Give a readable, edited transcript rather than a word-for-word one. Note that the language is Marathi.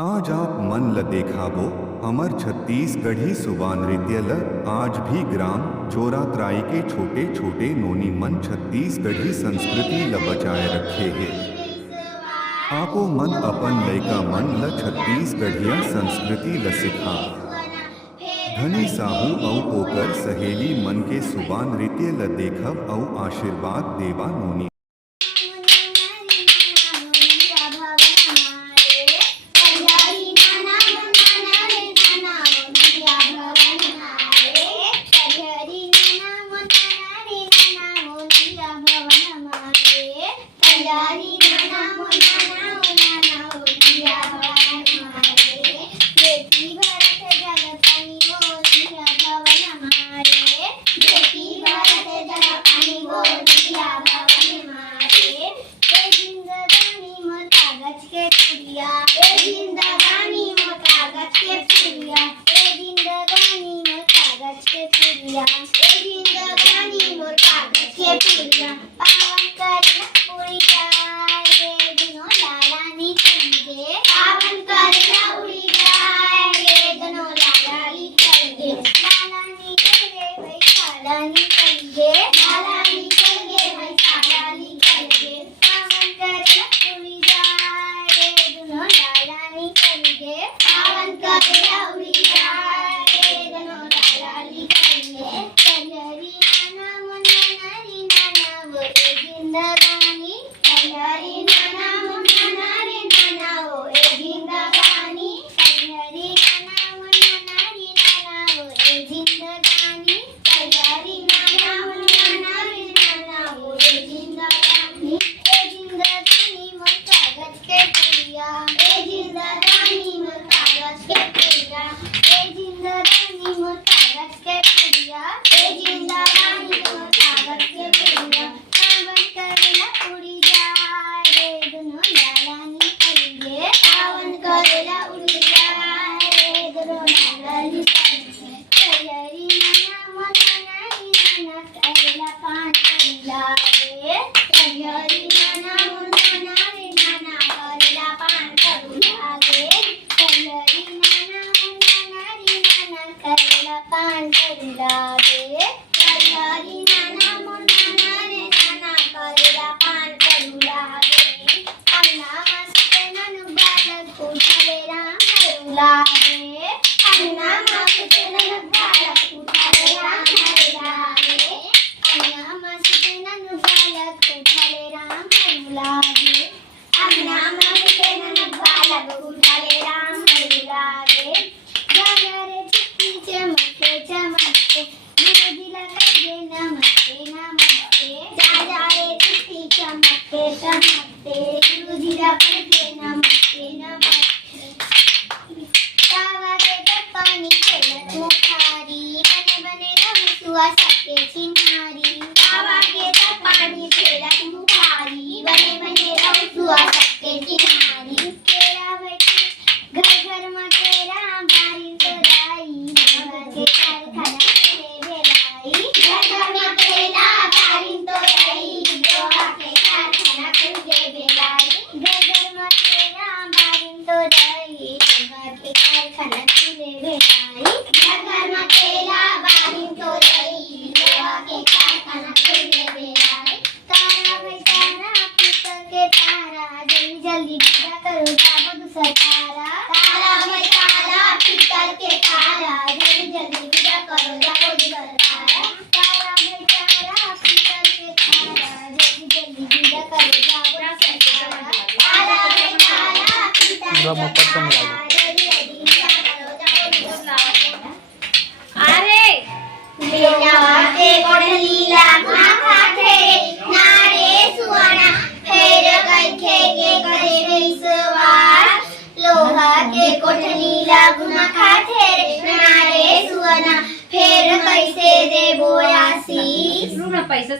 आज आप मन ल देखाबो हमर छत्तीसगढ़ी सुबा नृत्य ल। आज भी ग्राम चोरातराई के छोटे छोटे नोनी मन छत्तीसगढ़ी संस्कृति ल बचाए रखे हे। आपो मन अपन लइका मन ल छत्तीसगढ़िया संस्कृति ल सिखा। धनी साहू अउ ओकर सहेली मन के सुबा नृत्य ल देखब अउ आशीर्वाद देवा नोनी। पैसे